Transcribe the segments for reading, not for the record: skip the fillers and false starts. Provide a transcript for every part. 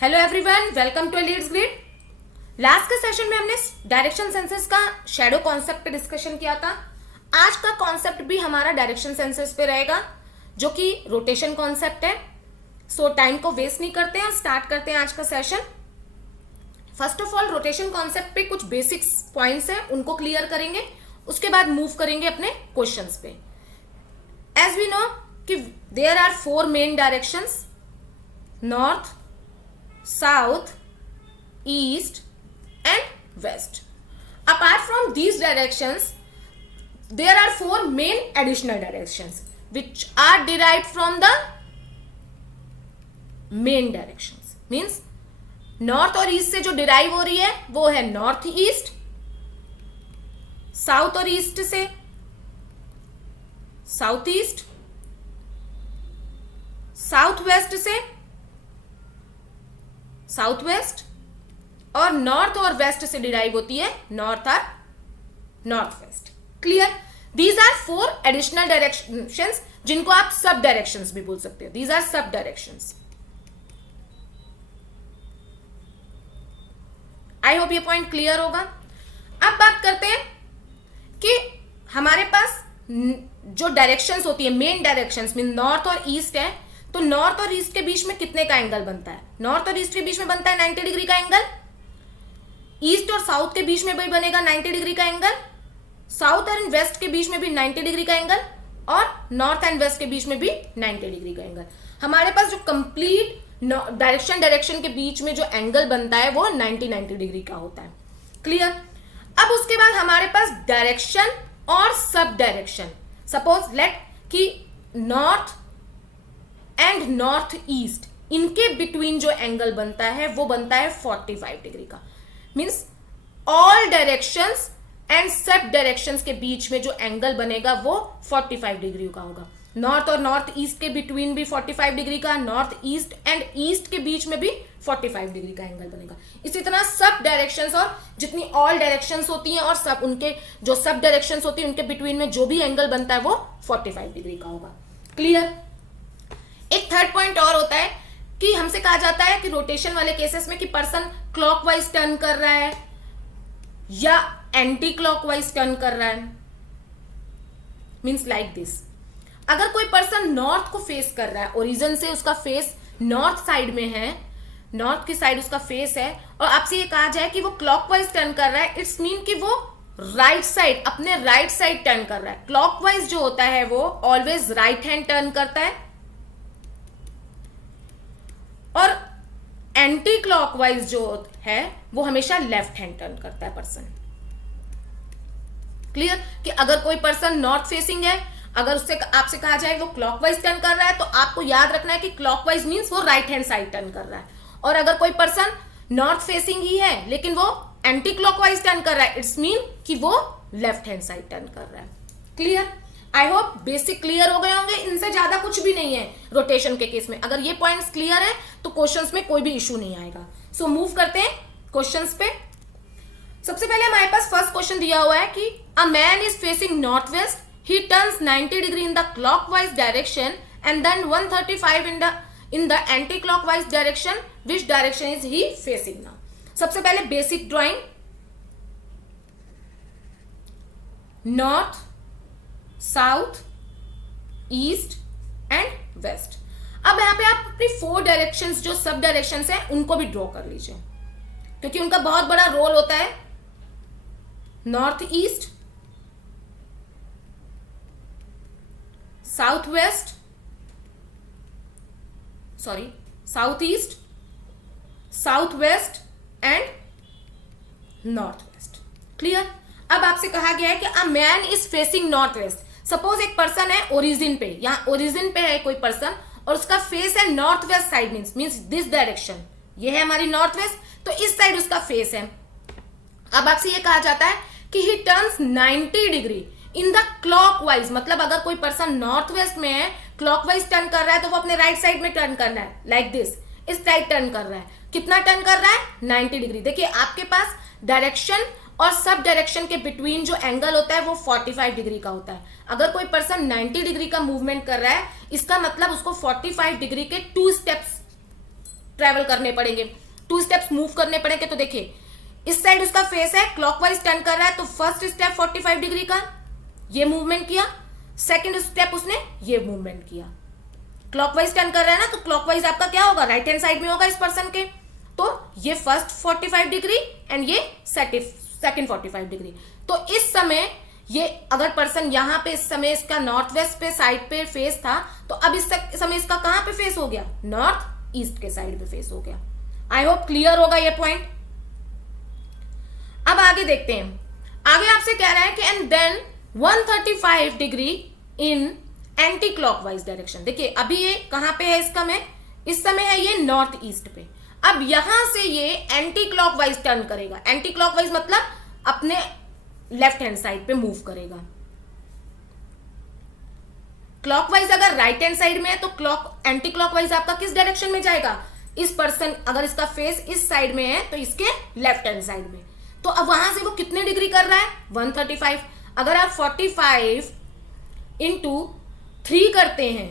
Hello everyone, welcome to Leads Grid. Last के session में हमने डायरेक्शन सेंसेस का शैडो कॉन्सेप्ट पे डिस्कशन किया था। आज का कॉन्सेप्ट भी हमारा डायरेक्शन सेंसेस पे रहेगा, जो कि रोटेशन कॉन्सेप्ट है। सो टाइम को वेस्ट नहीं करते हैं, स्टार्ट करते हैं आज का session. First of all rotation concept पे कुछ बेसिक्स पॉइंट्स हैं, उनको क्लियर करेंगे। उसके बाद मूव करेंगे अपने क्वेश्चंस पे। एज वी नो कि there are 4 main directions, north, south, east and west. Apart from these directions, there are 4 main additional directions which are derived from the main directions. Means north और east से जो derive हो रही है वो है north east, south और east से south east, south west से साउथ वेस्ट, और नॉर्थ और वेस्ट से डिराइव होती है नॉर्थ और north west. Clear? These are 4 additional directions, जिनको आप सब डायरेक्शंस भी बोल सकते हो। These are sub directions. I hope ये पॉइंट क्लियर होगा। अब बात करते हैं कि हमारे पास जो डायरेक्शंस होती है, मेन डायरेक्शंस मीन नॉर्थ और ईस्ट है, तो नॉर्थ और ईस्ट के बीच में कितने का एंगल बनता है? नॉर्थ और ईस्ट के बीच में बनता है 90 डिग्री का एंगल। ईस्ट और साउथ के बीच में भी बनेगा 90 डिग्री का एंगल। साउथ एंड वेस्ट के बीच में भी 90 डिग्री का एंगल, और नॉर्थ एंड वेस्ट के बीच में भी 90 डिग्री का एंगल। हमारे पास जो कंप्लीट डायरेक्शन के बीच में जो एंगल बनता है वो 90 डिग्री का होता है। क्लियर? अब उसके बाद हमारे पास डायरेक्शन और सब डायरेक्शन। सपोज लेट कि नॉर्थ एंड नॉर्थ ईस्ट, इनके बिटवीन जो एंगल बनता है वो बनता है 45 डिग्री का। मींस ऑल डायरेक्शंस एंड सब डायरेक्शंस के बीच में जो एंगल बनेगा वो 45 डिग्री का होगा। नॉर्थ और नॉर्थ ईस्ट के बिटवीन भी 45 डिग्री का, नॉर्थ ईस्ट एंड ईस्ट के बीच में भी 45 डिग्री का एंगल बनेगा। इसी तरह सब डायरेक्शंस और जितनी ऑल डायरेक्शंस होती हैं और सब उनके जो सब डायरेक्शंस होती हैं उनके बिटवीन में जो भी एंगल बनता है वो 45 डिग्री का होगा। क्लियर? एक थर्ड पॉइंट और होता है कि हमसे कहा जाता है कि रोटेशन वाले केसेस में कि पर्सन क्लॉकवाइज टर्न कर रहा है या एंटी क्लॉकवाइज टर्न कर रहा है। मींस लाइक दिस, अगर कोई पर्सन नॉर्थ को फेस कर रहा है, ओरिजिन से उसका फेस नॉर्थ साइड में है, नॉर्थ की साइड उसका फेस है, और आपसे ये कहा जाए कि वो क्लॉकवाइज टर्न कर रहा है, इट्स मीन कि वो राइट साइड, अपने राइट साइड टर्न कर रहा है। क्लॉकवाइज जो होता है वो ऑलवेज राइट हैंड टर्न करता है, और एंटी क्लॉकवाइज जो है वो हमेशा लेफ्ट हैंड टर्न करता है पर्सन। क्लियर? कि अगर कोई पर्सन नॉर्थ फेसिंग है, अगर उससे आपसे कहा जाए वो क्लॉकवाइज टर्न कर रहा है, तो आपको याद रखना है कि क्लॉकवाइज मींस वो राइट हैंड साइड टर्न कर रहा है। और अगर कोई पर्सन नॉर्थ फेसिंग ही है लेकिन वो एंटी क्लॉकवाइज टर्न कर रहा है, इट्स मीन कि वो लेफ्ट हैंड साइड टर्न कर रहा है। Clear? I hope basic clear हो गए होंगे। इनसे ज्यादा कुछ भी नहीं है रोटेशन के केस में। अगर ये पॉइंट्स क्लियर है तो क्वेश्चंस में कोई भी इशू नहीं आएगा। सो मूव करते हैं क्वेश्चंस पे। सबसे पहले हमारे पास फर्स्ट क्वेश्चन दिया हुआ है कि a man is facing north west, he turns 90 degree in the clockwise direction and then 135 in the anti clockwise direction, which direction is he facing now? सबसे पहले basic drawing, north, south, east and west. अब यहां पे आप अपनी 4 directions जो सब directions हैं उनको भी ड्रॉ कर लीजिए, क्योंकि उनका बहुत बड़ा रोल होता है। North east, south west, sorry south east, south west and north west. Clear? अब आपसे कहा गया है कि a man is facing north waste. Suppose एक पर्सन है ओरिजिन पे, यहां ओरिजिन पे है कोई पर्सन और उसका फेस है north west side, means this direction, ये है हमारी नॉर्थ वेस्ट, तो इस साइड उसका फेस है। अब आपसे ये कहा जाता है कि ही turns 90 degree in the clockwise, मतलब अगर कोई पर्सन नॉर्थ वेस्ट में है, क्लॉकवाइज टर्न कर रहा है, तो वो अपने राइट साइड में टर्न करना है, लाइक दिस, इस साइड टर्न कर रहा है। कितना टर्न कर रहा है? 90 डिग्री। देखिए आपके पास डायरेक्शन और सब डायरेक्शन के बिटवीन जो एंगल होता है वो 45 डिग्री का होता है। अगर कोई पर्सन 90 डिग्री का मूवमेंट कर रहा है, इसका मतलब उसको 45 डिग्री के ट्रेवल करने पड़ेंगे, 2 स्टेप्स मूव करने पड़ेंगे। तो देखिए इस साइड उसका फेस है, क्लॉकवाइज टर्न कर रहा है, तो फर्स्ट स्टेप 45 डिग्री का ये मूवमेंट किया, सेकंड स्टेप उसने ये मूवमेंट किया। क्लॉकवाइज टर्न कर रहा है ना, तो क्लॉकवाइज आपका क्या होगा, राइट हैंड साइड में होगा इस पर्सन के। तो ये फर्स्ट 45 डिग्री एंड ये सेकंड 45 डिग्री। तो इस समय ये अगर पर्सन यहां पे इस समय इसका नॉर्थ वेस्ट पे साइड पे फेस था, तो अब इस समय इसका कहां पे फेस हो गया, नॉर्थ ईस्ट के साइड पे फेस हो गया। आई होप क्लियर होगा ये पॉइंट। अब आगे देखते हैं, आगे आपसे कह रहा है कि and then 135 degree in anti clockwise direction. देखिए अभी ये कहां पे है इसका, मैं इस समय है ये नॉर्थ ईस्ट पे। अब यहां से ये एंटी क्लॉकवाइज टर्न करेगा, एंटी क्लॉकवाइज मतलब अपने लेफ्ट हैंड साइड पे मूव करेगा। क्लॉकवाइज अगर राइट हैंड साइड में है तो एंटी क्लॉकवाइज आपका किस डायरेक्शन में जाएगा, इस पर्सन अगर इसका फेस इस साइड में है तो इसके लेफ्ट हैंड साइड में। तो अब वहां से वो कितने डिग्री कर रहा है, 135। अगर आप 45 इंटू 3 करते हैं,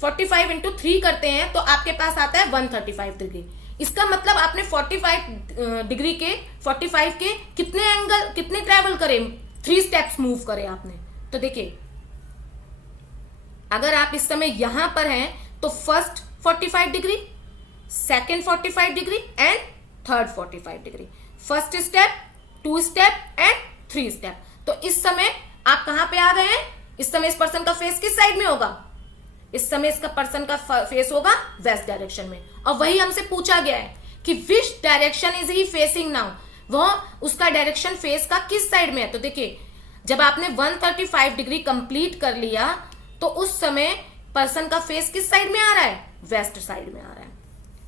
45 इंटू 3 करते हैं तो आपके पास आता है 135 डिग्री। इसका मतलब आपने 45 डिग्री के 45 के कितने ट्रैवल करे, 3 स्टेप्स मूव करे आपने। तो देखिए अगर आप इस समय यहां पर हैं तो first 45 degree, second 45 degree and third 45 degree. First step, 2 step and 3 step. तो इस समय आप कहां पे आ गए हैं, इस समय इस पर्सन का फेस किस साइड में होगा, इस समय इसका पर्सन का फेस होगा वेस्ट डायरेक्शन में। और वही हमसे पूछा गया है कि which direction is he facing now, वह उसका डायरेक्शन फेस का किस साइड में है। तो देखिए जब आपने 135 डिग्री कंप्लीट कर लिया तो उस समय पर्सन का फेस किस साइड में आ रहा है, वेस्ट साइड में आ रहा है।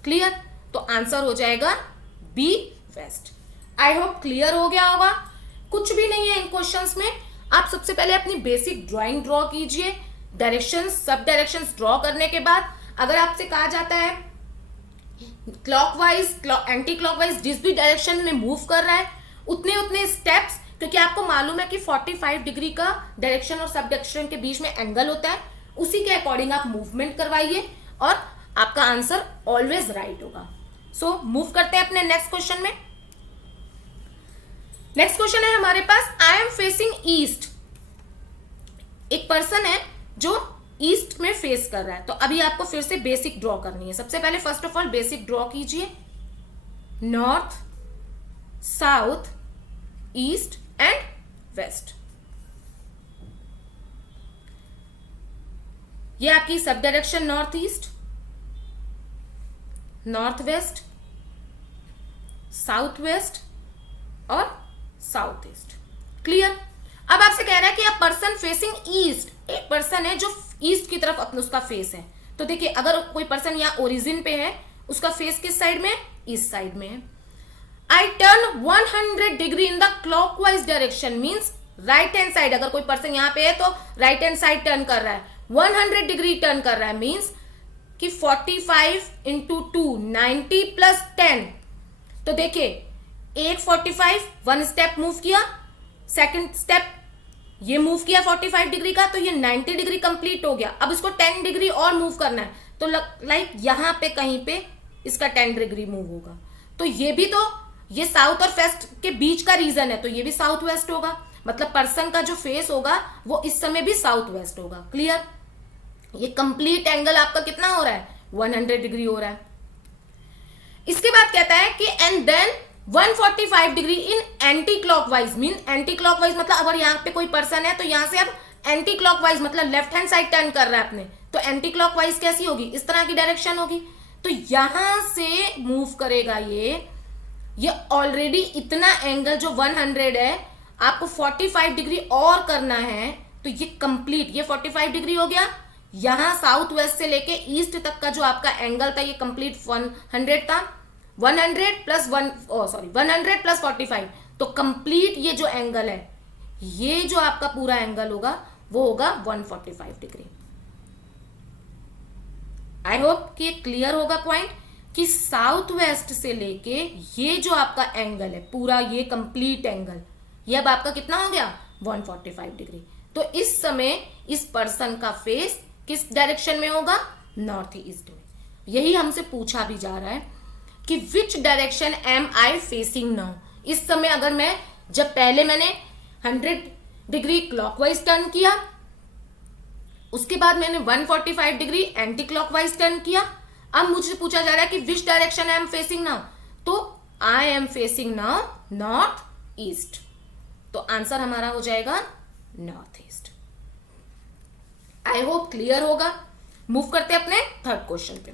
क्लियर, तो आंसर हो जाएगा B, west. I hope clear हो गया होगा। कुछ भी नहीं है इन क्वेश्चंस में। आप सबसे पहले अपनी बेसिक ड्राइंग ड्रॉ कीजिए, डायरेक्शंस सब डायरेक्शंस ड्रॉ करने के बाद अगर आपसे कहा जाता है क्लॉकवाइज एंटी क्लॉकवाइज जिस भी डायरेक्शन में मूव कर रहा है उतने उतने स्टेप्स, क्योंकि आपको मालूम है कि 45 डिग्री का डायरेक्शन और सब डायरेक्शन के बीच में एंगल होता है, उसी के अकॉर्डिंग आप मूवमेंट करवाइए और आपका आंसर ऑलवेज राइट होगा। सो मूव करते हैं अपने नेक्स्ट क्वेश्चन में। नेक्स्ट क्वेश्चन है हमारे पास, आई एम फेसिंग ईस्ट। एक पर्सन है जो ईस्ट में फेस कर रहा है। तो अभी आपको फिर से बेसिक ड्रॉ करनी है। सबसे पहले first of all basic draw कीजिए, north, south, east and west. ये आपकी सब direction north east, north west, south west और साउथ ईस्ट। क्लियर। अब आपसे कह रहा है कि अ पर्सन फेसिंग ईस्ट, एक पर्सन है जो ईस्ट की तरफ अपना उसका फेस है। तो देखिए अगर कोई पर्सन यहाँ ओरिजिन पे है, उसका फेस किस साइड में, ईस्ट साइड में है। I turn 100 degree in the clockwise direction, means right hand side. अगर कोई पर्सन यहाँ पे है तो राइट हैंड साइड टर्न कर रहा है, 100 डिग्री टर्न कर रहा है, मींस कि 45 इंटू 2 90 प्लस 10। तो देखिए एक 45 1 स्टेप मूव किया, सेकंड स्टेप ये मूव किया 45 डिग्री का, तो ये 90 डिग्री कंप्लीट हो गया। अब इसको 10 डिग्री और मूव करना है, तो लाइक यहां पे कहीं पे इसका 10 डिग्री मूव होगा। तो ये भी तो ये साउथ और वेस्ट के बीच का रीजन है, तो ये भी साउथ वेस्ट होगा। मतलब पर्सन का जो फेस होगा वो इस समय भी साउथ वेस्ट होगा। क्लियर। ये कंप्लीट एंगल आपका कितना हो रहा है, 100 डिग्री हो रहा है। इसके बाद कहता है कि and then 145 degree in anti clockwise, mean anti clockwise मतलब अगर यहाँ पे कोई पर्सन है तो यहां से अब एंटी क्लॉकवाइज मतलब लेफ्ट हैंड साइड टर्न कर रहा है अपने, तो एंटी क्लॉकवाइज कैसी होगी, इस तरह की डायरेक्शन होगी। तो यहां से मूव करेगा ये ऑलरेडी इतना एंगल जो 100 है, आपको 45 डिग्री और करना है, तो ये कंप्लीट ये 45 डिग्री हो गया। यहां साउथ वेस्ट से लेके ईस्ट तक का जो आपका एंगल था ये कंप्लीट 100 था। 100 प्लस 100 प्लस 45, तो कंप्लीट ये जो एंगल है, ये जो आपका पूरा एंगल होगा वो होगा 145 डिग्री। आई होप कि ये क्लियर होगा पॉइंट कि साउथ वेस्ट से लेके ये जो आपका एंगल है पूरा, ये कंप्लीट एंगल, ये अब आपका कितना हो गया, 145 डिग्री। तो इस समय इस पर्सन का फेस किस डायरेक्शन में होगा, नॉर्थ ईस्ट में। यही हमसे पूछा भी जा रहा है कि which direction am I facing now. इस समय अगर मैं, जब पहले मैंने 100 डिग्री क्लॉकवाइज टर्न किया, उसके बाद मैंने 145 डिग्री एंटी क्लॉकवाइज टर्न किया, अब मुझसे पूछा जा रहा है कि which direction I am facing now, तो I am facing now north east. तो आंसर हमारा हो जाएगा north east. I hope clear होगा। मूव करते हैं अपने थर्ड क्वेश्चन पे।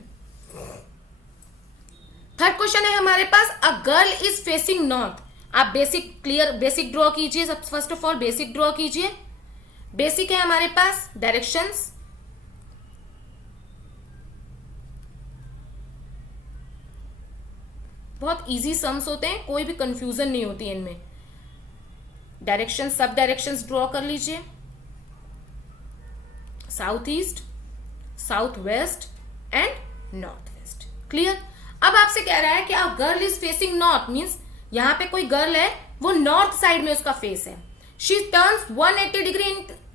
थर्ड क्वेश्चन है हमारे पास, a girl is facing north. आप बेसिक ड्रॉ कीजिए। सब first of all basic draw कीजिए। बेसिक है हमारे पास डायरेक्शंस, बहुत इजी सम्स होते हैं, कोई भी कंफ्यूजन नहीं होती है इनमें। डायरेक्शन, सब डायरेक्शंस ड्रॉ कर लीजिए। South east, south west and north west. Clear. अब आपसे कह रहा है कि अ girl is facing north, means यहां पे कोई गर्ल है, वो नॉर्थ साइड में उसका फेस है। She turns 180 degree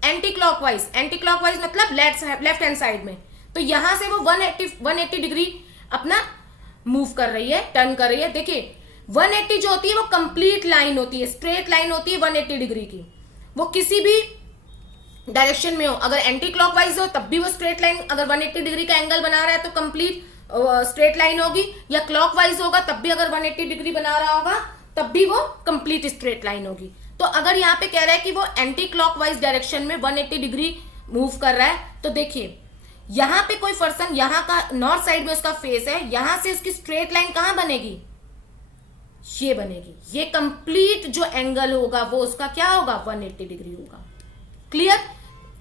anti clockwise. Anti clockwise मतलब लेफ्ट हैंड साइड में। तो यहां से वो 180 डिग्री अपना मूव कर रही है, टर्न कर रही है। देखिए 180 जो होती है वो कंप्लीट लाइन होती है, स्ट्रेट लाइन होती है 180 डिग्री की। वो किसी भी डायरेक्शन में हो, अगर एंटी क्लॉकवाइज हो तब भी वो स्ट्रेट लाइन, अगर 180 डिग्री का एंगल बना रहा है तो कंप्लीट स्ट्रेट लाइन होगी, या क्लॉकवाइज होगा तब भी अगर 180 डिग्री बना रहा होगा तब भी वो कंप्लीट स्ट्रेट लाइन होगी। तो अगर यहाँ पे कह रहा है कि वो एंटी क्लॉकवाइज डायरेक्शन में 180 डिग्री मूव कर रहा है, तो देखिए यहां पे कोई पर्सन, यहां का नॉर्थ साइड में उसका फेस है, यहां से उसकी स्ट्रेट लाइन कहां बनेगी, ये बनेगी। ये कंप्लीट जो एंगल होगा वो उसका क्या होगा, 180 डिग्री होगा। क्लियर।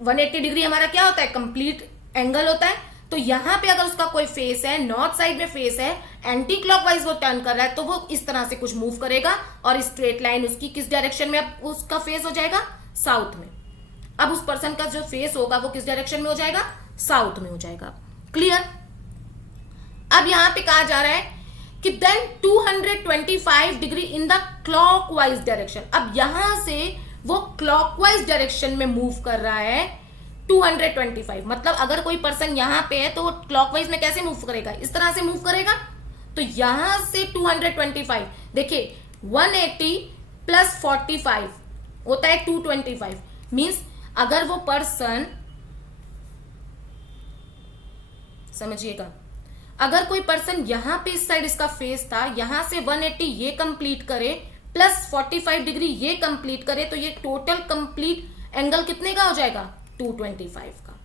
180 डिग्री हमारा क्या होता है, कंप्लीट एंगल होता है। तो यहां पे अगर उसका कोई फेस है, नॉर्थ साइड में फेस है, एंटी क्लॉकवाइज वो टर्न कर रहा है, तो वो इस तरह से कुछ मूव करेगा और स्ट्रेट लाइन उसकी किस डायरेक्शन में अब उसका फेस हो जाएगा, साउथ में। अब उस पर्सन का जो फेस होगा वो किस डायरेक्शन में हो जाएगा, साउथ में हो जाएगा। क्लियर। अब यहां पे कहा जा रहा है कि then 225 degree in the clockwise direction. अब यहां से वो क्लॉकवाइज डायरेक्शन में मूव कर रहा है 225। मतलब अगर कोई पर्सन यहां पे है तो वो क्लॉकवाइज में कैसे मूव करेगा, इस तरह से मूव करेगा। तो यहां से 225, देखिए 180 प्लस 45 होता है 225। मीन्स अगर वो पर्सन, समझिएगा, अगर कोई पर्सन यहां पे इस साइड इसका फेस था, यहां से 180 ये कंप्लीट करे प्लस 45 डिग्री ये कंप्लीट करे, तो ये टोटल कंप्लीट एंगल कितने का हो जाएगा, 225 का।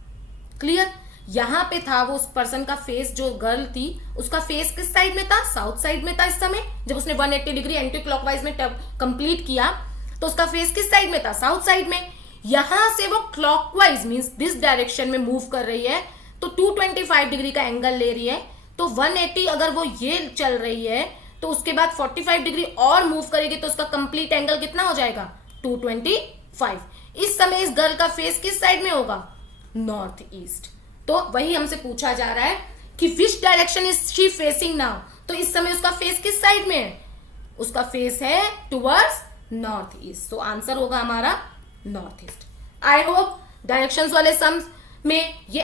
क्लियर। यहां पे था वो उस पर्सन का फेस, जो गर्ल थी उसका फेस किस साइड में था, साउथ साइड में था। इस समय जब उसने 180 डिग्री एंटी क्लॉकवाइज में कंप्लीट किया तो उसका फेस किस साइड में था, साउथ साइड में। यहां से वो क्लॉकवाइज मींस दिस डायरेक्शन में मूव कर रही है, तो 225 डिग्री का एंगल ले रही है। तो 180 अगर वो ये चल रही है तो उसके बाद 45 डिग्री और मूव करेगी, तो उसका कंप्लीट एंगल कितना हो जाएगा, 225। इस समय इस गर्ल का फेस किस साइड में होगा, नॉर्थ ईस्ट। तो वही हमसे पूछा जा रहा है कि which direction is she facing now. तो इस समय उसका फेस किस साइड में है, उसका फेस है टुवर्ड्स नॉर्थ ईस्ट। तो आंसर होगा हमारा north east. I hope directions वाले सम्स में ये